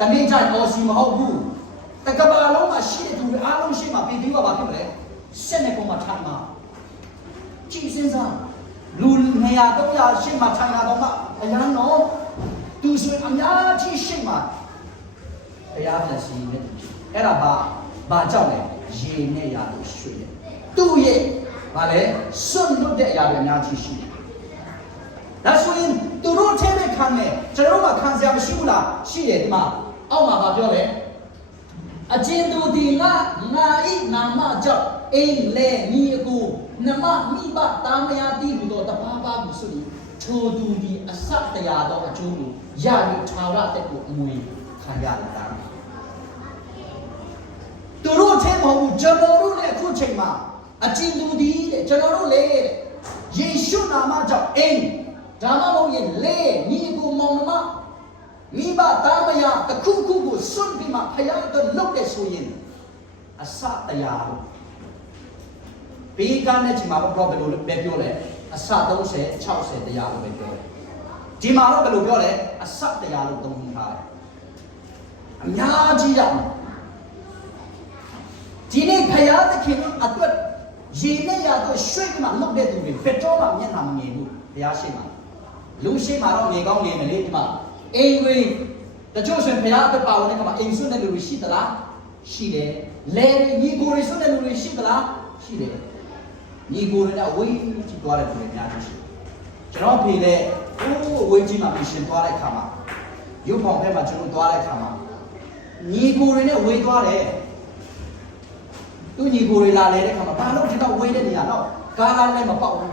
တနေ့ကျအော်စီမဟုတ်ဘူးတကဘာလုံးမှာရှိတဲ့သူတွေအားလုံးရှိမှပြည်သူကဘာဖြစ်မလဲဆက်နေပုံမှာထိုင်မှာကြည်စင်းစားလူ200 300ရှိမှထိုင်တာတော့မှအရန်တော့သူဆိုအများကြီးရှိမှဘုရားပြန်စီနေတယ်အဲ့ဒါဘာကြောင့်လဲရေနဲ့ရလို့ရွှေ့တယ်သူ့ရဲ့ဘာလဲစွန့်လွတ်တဲ့အရာတွေအများကြီးရှိတယ်ဒါဆိုရင်သူတို့ထဲမဲ့ခံမယ်ကျွန်တော်တို့ကခံစရာမရှိဘူးလားရှိတယ်ဒီမှာအောက်မှာပြောလဲအကျဉ်သူဒီငါဤနာမကြောင့်အိမ်လဲညီအကိုနမမိဘတာမယာတိဟူသောတပါးပါးကိုဆိုပြီးထိုသူဒီအစတရားသောအကျိုးကိုရပြီးထာဝရတက်ကိုအမွေခံရတာသူတို့ထဲမဟုတ်ဘူးကျွန်တော်တို့လည်းအခုချိန်မှာအကျဉ်သူဒီတဲ့ကျွန်တော်တို့လည်းယေရှုနာမကြောင့်အိမ်ဒါမှမဟုတ်ရင်လေညီအကိုမောင်နှမမိဘတာမယာတခုခုကိုစွန့်ပြီးမှဖယားအတွက်လုပ်တဲ့ဆိုရင်အစတရားလို့ဘေးကနဲ့ချိန်မှာတော့ဘယ်လိုပဲပြောလဲအစ30 60တရားလို့ပဲပြောတယ်ဒီမှာတော့ဘယ်လိုပြောလဲအစတရားလို့သုံးထားတယ်အများကြီးရမယ်ဒီနေ့ဖယားသခင်အတွက်ရေနဲ့ရတော့ရွှေ့မှလုပ်တဲ့သူတွေဘယ်တော့မှမျက်နှာမမြင်ဘူးတရားရှိမှလူရှိမှတော့မြေကောင်းနေတယ်လေဒီမှာအိမ်ဝင်တချို့ဆိုရင်ဖယားအတွက်ပါဝင်တဲ့ခါမှာအိမ်ဆွတဲ့လူတွေရှိသလားရှိတယ်လဲညီကိုတွေဆွတဲ့လူတွေရှိသလားရှိတယ်ညီကိုတွေနဲ့အဝေးကြီးသွားတဲ့လူတွေအများကြီးရှိတယ်ကျွန်တော်ဖေတဲ့အဝေးကြီးမှာပြင်ရှင်သွားတဲ့ခါမှာရုပ်ဖောင်ဘက်မှာကျွန်တော်သွားတဲ့ခါမှာညီကိုတွေနဲ့ဝေးသွားတယ်သူညီကိုတွေလာလေတဲ့ခါမှာဘာလို့ဒီတော့ဝေးတဲ့နေရာတော့ကားလည်းမပေါက်ဘူး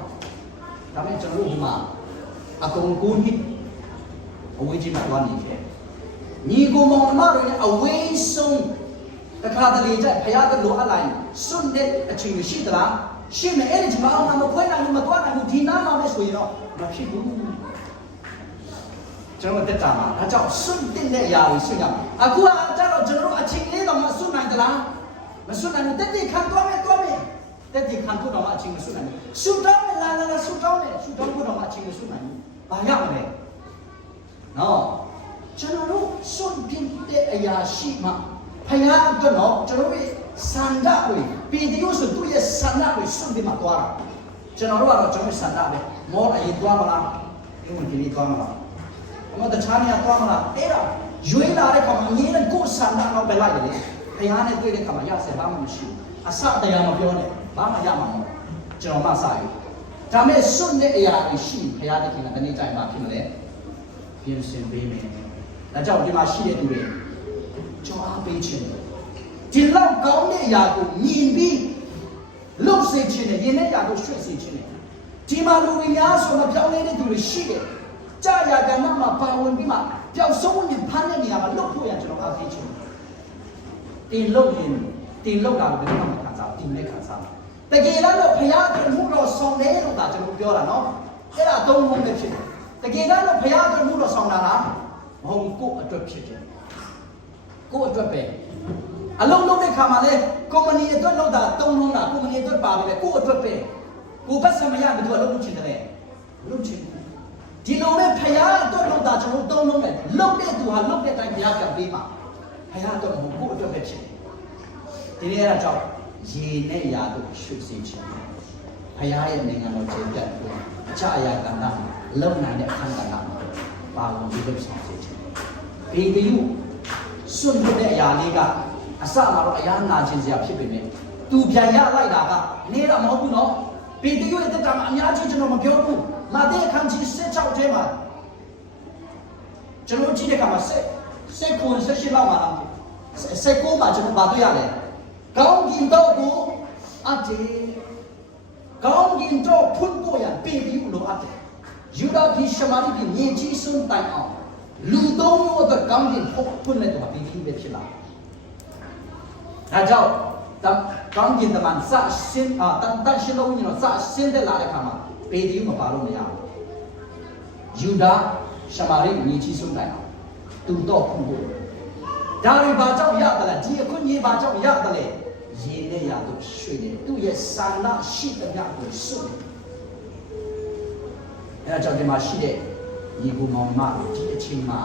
ဒါပေမဲ့ကျွန်တော်တို့ဒီမှာအကုန်ကိုနှစ်အဝေးကြီးမှာသွားနေတယ်ညီကိုမောင်နှမတွေနဲ့အဝေးဆုံးတခါတလေကျဖယားတလို့အလိုက်စွန့်တဲ့အချိန်ရှိသလားရှိမယ်အဲ့ဒီဒီမှာအောင်မခွဲနိုင်ဘူးမသွားနိုင်ဘူးဒီနားမှာပဲဆိုရင်တော့မဖြစ်ဘူးကျွန်တော်တက်တာမှာဒါကြောင့်စွန့်တဲ့အရာတွေရှိရမယ်အခုကကျတော့ကျွန်တော်တို့အချိန်လေးတော့မစွန့်နိုင်သလားမစွန့်နိုင်ဘူးတက်တိခံသွားမယ်တက်တိခံဖို့တော့အချိန်မစွန့်နိုင်ဘူးစွန့်တော့လာစွန့်တော့ဖို့တော့အချိန်မစွန့်နိုင်ဘူးဘာရမလဲနော်ကျွန်တော်တို့စွန့်ပြတဲ့အရာရှိမှဖယားအတွက်တော့ကျွန်တော်တို့စန္ဒတွေပြည်သူဆိုသူရဲ့စန္ဒတွေစွန့်ပြီးမှသွားတာကျွန်တော်တို့ကတော့ကျွန်တော်စန္ဒပဲမောအရင်သွားမလားဒီဝင်ကြီးသွားမလားအမတခြားနေရာသွားမလားအဲ့ဒါရွေးလာတဲ့ခါမှာအရင်ကကိုယ်စန္ဒတော့ပဲလိုက်တယ်ဖယားနဲ့တွေ့တဲ့ခါမှာရဆယ်ဘာမှမရှိဘူးအစတရားမပြောနဲ့ဘာမှရမှာမဟုတ်ကျွန်တော်မှစယူဒါမဲ့စွန့်တဲ့အရာတွေရှိဖယားတခင်ကတနေ့တိုင်းမှာဖြစ်မလဲပြင်ဆင်ပေးမယ်ဒါကြောင့်ဒီမှာရှိတဲ့သူတွေကြောအားပေးခြင်းဒီလောက်ကောင်းတဲ့အရာကိုမြင်ပြီးလှုပ်စေခြင်းနဲ့ယဉ်တဲ့ရာကိုရွှေ့စေခြင်းနဲ့ဒီမှာလူတွေများဆိုမပြောင်းလဲတဲ့သူတွေရှိတယ်ကြာရကဏ္ဍမှာပါဝင်ပြီးမှပျောက်ဆုံးဝင်ဖမ်းတဲ့နေရာမှာလှုပ်ဖို့ရကျွန်တော်အားပေးခြင်းတင်လှုပ်ရင်တင်လှုပ်တာကိုဘယ်တော့မှခံစားတင်နဲ့ခံစားတကယ်တော့ဘုရားကမှုတော်ဆောင်တယ်လို့သာကျွန်တော်ပြောတာနော်အဲ့ဒါသုံးလုံးပဲဖြစ်တယ်တကယ်တော့ဘုရားကမှုတော်ဆောင်တာလားမဟုတ်ကိုယ့်အတွက်ဖြစ်တယ်ကိုယ့်အတွက်ပဲအလုံးလုံးတဲ့ခါမှာလဲကုမ္ပဏီအတွက်လုပ်တာသုံးလုံးတာကုမ္ပဏီအတွက်ပါပဲကိုယ့်အတွက်ပဲကိုယ်ပတ်စံမရဘူးသူအလုံးလုံးချင်တယ်လုံးချင်ဒီလိုနဲ့ဖယားအတွက်လုပ်တာကျွန်တော်သုံးလုံးတယ်လုပ်တဲ့သူဟာလုပ်တဲ့အတိုင်းဖယားပြန်ပေးပါဖယားအတွက်မဟုတ်ကိုယ့်အတွက်ပဲဖြစ်တယ်ဒီနေ့အဲ့ဒါကြောင့်ရေနဲ့ရာတို့ရွှေ့စေခြင်းဖယားရဲ့နိုင်ငံတော်ကျေပြတ်ကိုအခြားအရာကဏ္ဍလုံနိုင်တဲ့အခန်းကဏ္ဍမှာပါဝင်ပြီးလုပ်ဆောင်စေခြင်းဘေးကယူစွန့်တဲ့အရာလေးကအစမှာတော့အရာနာခြင်းစရာဖြစ်ပေမဲ့သူပြန်ရလိုက်တာကနေတော့မဟုတ်ဘူးနော်ဘေးကယူရဲ့တက်တာမှာအများကြီးကျွန်တော်မပြောဘူးမာသဲအခန်းကြီး16ထဲမှာကျွန်တော်ကြည့်တဲ့အခါမှာ16လောက်မှာ16မှာကျွန်တော်ဗာတွေ့ရတယ်ကောင်းကင်တော့ကိုအတေကောင်းကင်တော့ဖွင့်ပေါ်ရဘေးကယူလို့အတေယူဒာပြည်ရှမာရိပြည်မြေကြီးစွန့်တိုင်အောင်လူသုံးမျိုးအတွက်ကောင်းကင်ဖွင့်တဲ့တော့ဘေးကယူပဲဖြစ်လာဒါကြောင့်ကောင်းကင်တမန်စရှင်းတန်ရှင်းလို့ညတော့စရှင်းတဲ့လာတဲ့ခါမှာဘေးကယူမပါလို့မရဘူးယူဒာရှမာရိမြေကြီးစွန့်တိုင်အောင်သူတော့ဖွင့်ဖို့ဒါတွေဘာကြောင့်ရတယ်လဲဒီအခုညီဘာကြောင့်ရတယ်လဲရေနဲ့ရတော့ရွှေ့တယ်သူ့ရဲ့ဆန္ဒရှိတဲ့ညကိုစွန့်အဲဒါကြောင့်ဒီမှာရှိတဲ့ညီကိုမောင်မဒီအချိန်မှာ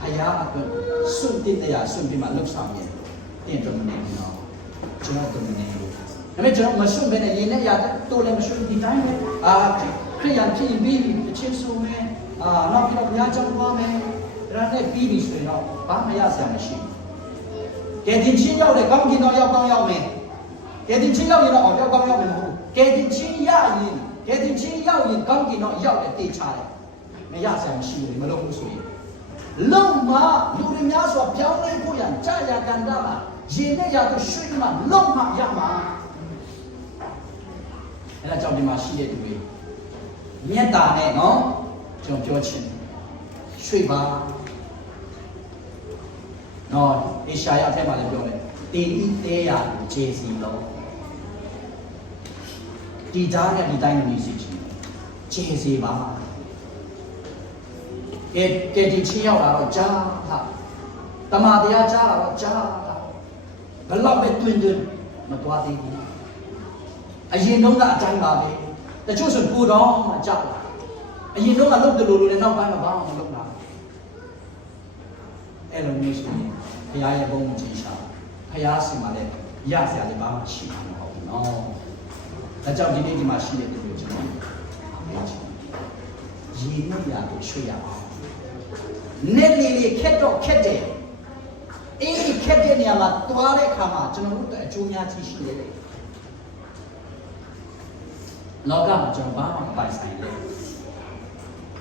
ဖယားအတွက်စွန့်တင်တရားစွန့်ပြီးမှလှုပ်ဆောင်ရင်တင်တော့မနေဘူးနော်ကျွန်တော်တို့မနေဘူးဒါပေမဲ့ကျွန်တော်မစွန့်ဘဲနဲ့ရင်းနဲ့ရတိုးလည်းမစွန့်ဒီတိုင်းပဲခရိယန်ဖြစ်ပြီးတစ်ချင်းဆိုမယ်နောက်ပြီးတော့ဘုရားကြောင့်သွားမယ်ဒါနဲ့ပြီးပြီဆိုရင်တော့ဘာမှရစရာမရှိဘူးကဲတင်ချင်းရောက်တယ်ကောင်းကင်တော်ရောက်ကောင်းရောက်မယ်ကဲတင်ချင်းရောက်ရင်တော့ရောက်ကောင်းရောက်မယ်မဟုတ်ဘူးကဲတင်ချင်းရရင်ကဲတင်ချင်းရောက်ရင်ကောင်းကင်တော်ရောက်တယ်တေချာတယ်မရစရာမရှိဘူးမလုပ်ဘူးဆိုရင်လုံမလူတွေများစွာပြောင်းလဲဖို့ရန်ကြာရကန်တာမှာရင်နဲ့ရတော့ရွှေ့မှလုံမရမှာအဲ့ဒါကြောင့်ဒီမှာရှိတဲ့သူတွေမြတ်တာနဲ့နော်ကျွန်တော်ပြောချင်ရွှေ့ပါနော်အေရှာယအထက်မှာလည်းပြောတယ်တေဤတဲရကိုခြေစီလို့ဒီသားနဲ့ဒီတိုင်းနေစီချင်းခြေစီပါကဲဒီချင်းရောက်လာတော့ကြားဟာတမန်တရားကြားလာတော့ကြားဟာဘလောက်ပဲတွင်တွင်မသွားသေးဘူးအရင်တုန်းကအတိုင်းပါပဲတချို့ဆိုပူတော့မှကြောက်လာအရင်တုန်းကလုပ်တယ်လို့လည်းနောက်ပိုင်းမှာဘာမှမလုပ်လာအဲ့လိုမျိုးဆိုရင်ဘုရားရဲ့ဘုန်းကြီးရှာဘုရားစီမှာလည်းရစရာလည်းဘာမှရှိမှာမဟုတ်ဘူးနော်ဒါကြောင့်ဒီနေ့ဒီမှာရှိတဲ့သူတွေကျွန်တော်ရေနဲ့ရာကိုရွှေ့ရအောင်နဲ့လေးခက်တော့ခက်တယ်အေးခက်တဲ့နေရာမှာတွားတဲ့အခါမှာကျွန်တော်တို့အကျိုးများကြီးရှိတယ်လောကမှာကျွန်တော်ဘာမှမပိုင်ဆိုင်လေ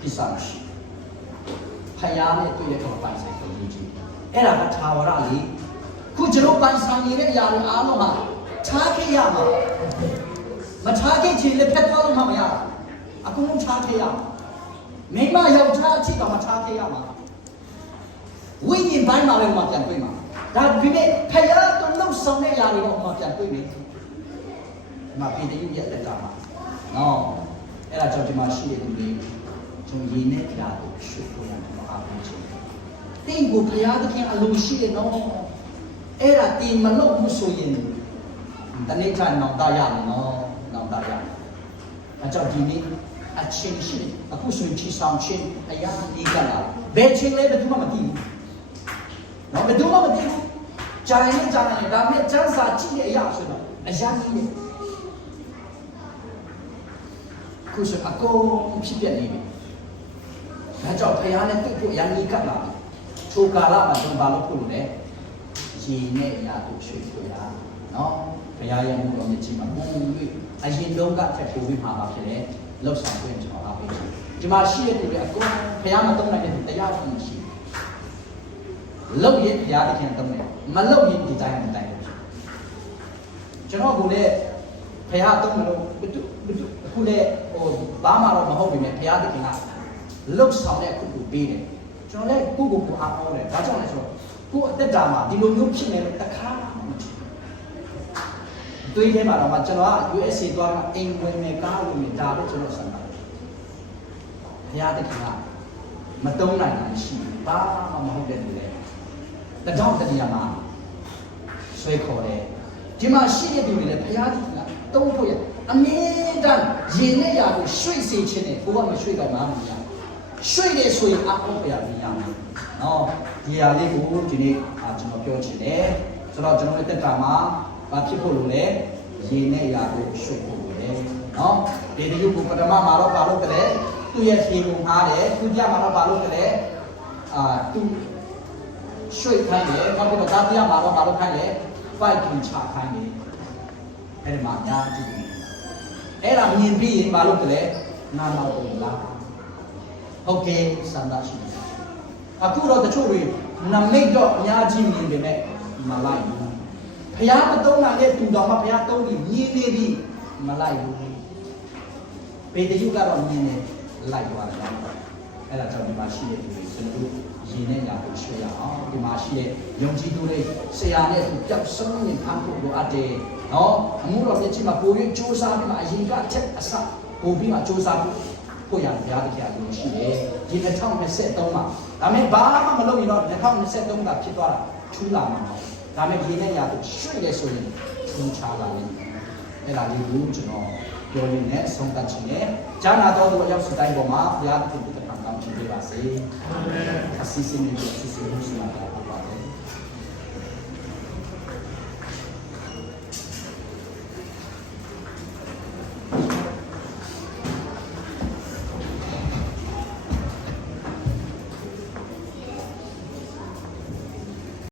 ဒီစားမရှိဖယားနဲ့တွေ့တဲ့အခါမှာပိုင်ဆိုင်ပုံကြီးအဲ့ဒါကထာဝရလေခုကျွန်တော်ပိုင်ဆိုင်နေတဲ့အရာတွေအားလုံးဟာထားခဲ့ရမှာမထားခဲ့ချင်လည်းဖက်သွားလို့မှမရအကုန်လုံးထားခဲ့ရမိမယောက်ျားအချစ်တော်မထားခဲ့ရမှာဝိညာဉ်ပိုင်းမှာလည်းမှပြန်တွေ့မှာဒါဒီနေ့ဖယားတို့လှုပ်ဆောင်တဲ့အရာတွေတော့မှပြန်တွေ့မယ်ဒီမှာပြည်တည်ရဲ့လက်တာမှာနော်အဲ့ဒါကြောင့်ဒီမှာရှိတဲ့သူတွေကျွန်ရင်းနဲ့ကြတာကိုရှုပ်လို့ရတယ်အားပေးခြင်းတင်းကိုဖယားသခင်အလိုရှိတယ်နော်အဲ့ဒါတင်မလို့ဘူးဆိုရင်တနေ့ချနောင်တရမယ်နော်နောင်တရအကြောင်းဒီနေ့အချင်းရှိတယ်အခုဆိုရင်ချီဆောင်ချင်းအရာဒီကလာဘယ်ချင်းလဲဘယ်သူမှမသိဘူးနော်ဘယ်သူမှမသိဘူးဂျာရင်ဂျာရင်ဒါမဲ့ကျန်းစာကြည့်တဲ့အရာဆိုတော့အရာကြီးတယ်ခုဆိုအကုန်ဖြစ်ပြနေပြီဒါကြောင့်ဖယားနဲ့တွေ့ဖို့ရန်ကြီးကပ်လာပြီထိုကာလမှာကျွန်တော်ဘာလို့ဖို့လို့လဲရေနဲ့အရာကိုရွှေ့ဖို့ရနော်ဖယားရဲ့မှုတော်မြတ်ကြီးမှာပုံပြီးအရင်တုန်းကထပ်ပို့ပြီးမှာပါဖြစ်တယ်လောက်ဆောင်ခွင့်ကျွန်တော်အားပေးတယ်ဒီမှာရှိတဲ့သူတွေအကုန်ဖယားမတုံးနိုင်တဲ့တရားရှိရှိလောက်ရင်ဖယားတခင်တုံးတယ်မလောက်ရင်ဒီတိုင်းကျွန်တော်ကလည်းဖယားတုံးမလို့အခုလည်းဟိုဘာမှတော့မဟုတ်ပြီမဲ့ဖယားတခင်ကလှုပ်ဆောင်တဲ့အခုကိုပေးတယ်ကျွန်တော်လည်းကိုယ့်ကိုယ်အားအောင်တယ်ဒါကြောင့်လဲဆိုတော့ကိုယ့်အသက်တာမှာဒီလိုမျိုးဖြစ်နေလို့တခါမှမဖြစ်တွေးထဲမှာတော့ကျွန်တော်က USA သွားတာအိမ်ဝင်မယ်ကားဝင်မယ်ဒါပဲကျွန်တော်ဆန္ဒဘုရားတခင်ကမတုံးနိုင်တာရှိဘာမှမဟုတ်တဲ့လူတွေတကြောင်တည်းမှာဆွဲခေါ်တယ်ဒီမှာရှိတဲ့သူတွေလည်းဘုရားတခင်ကတုံးဖို့ရအမြဲတမ်းရင်နဲ့ရာကိုရွှေ့စေခြင်းနဲ့ကိုကမရွှေ့တော့မှမရရွှေ့တယ်ဆိုရင်အအောင်ပြရမယ်နော်ဒီဟာလေးကိုဒီနေ့ကျွန်တော်ပြောချင်တယ်ဆိုတော့ကျွန်တော်တို့တက်တာမှာဘာဖြစ်ဖို့လို့လဲရေနဲ့ရာကိုရွှေ့ဖို့လို့လဲနော်ဒီတရုပ်ကိုပထမမှာတော့ဘာလို့ကလဲသူ့ရဲ့ခြေကိုငှားတယ်သူကြမှာတော့ဘာလို့ကလဲသူရွှေ့ခိုင်းတယ်နောက်ပြီးတော့ဒါပြမှာတော့ဘာလို့ခိုင်းလဲ fight ကိုချခိုင်းတယ်အဲ့ဒီမှာညာကြည့်အဲ့ဒါမြင်ပြီးရင်ဘာလို့ကလဲနားတော့ဘူးလားဟုတ်ကဲ့စံသားရှိတယ်အခုတော့တချို့တွေနမိတ်တော့အများကြီးမြင်ပေမဲ့မလိုက်ဘူးဘုရားမတုံးနိုင်တဲ့သူတော်မှဘုရားတုံးပြီးမြင်နေပြီမလိုက်ဘူးပေတရုကတော့မြင်နေလိုက်သွားတယ်အဲ့ဒါကြောင့်ဒီမှာရှိတဲ့သူတွေကျွန်တော်တို့ရင်းနဲ့ညာကိုရွှေ့ရအောင်ဒီမှာရှိတဲ့ယုံကြည်သူတွေဆရာနဲ့သူပျောက်ဆုံးနေဖန်ဖို့လိုအပ်တယ်နော်အမှုတော်မြတ်ကြီးမှာပိုပြီးစ조사ပြီးမှအရင်ကအချက်အစပိုပြီးမှစ조사ဖို့ရဘုရားတခင်ကလို့ရှိတယ်ဒီ2023မှာဒါမဲ့ဘာမှမလုပ်ရင်တော့2023ကဖြစ်သွားတာထူးလာမှာဒါမဲ့ဒီနေ့ညာကိုရွှေ့တယ်ဆိုရင်ထူးခြားလာတယ်အဲ့ဒါလေးကိုကျွန်တော်ပြောရင်းနဲ့ဆုံးသတ်ခြင်းနဲ့ဈာနာတော်သူအရောက်စတိုင်းပေါ်မှာဘုရားသခင်ကိုတခါကောင်းချီး ပေးပါစေအာမင်အစီအစဉ်နဲ့အစီအစဉ်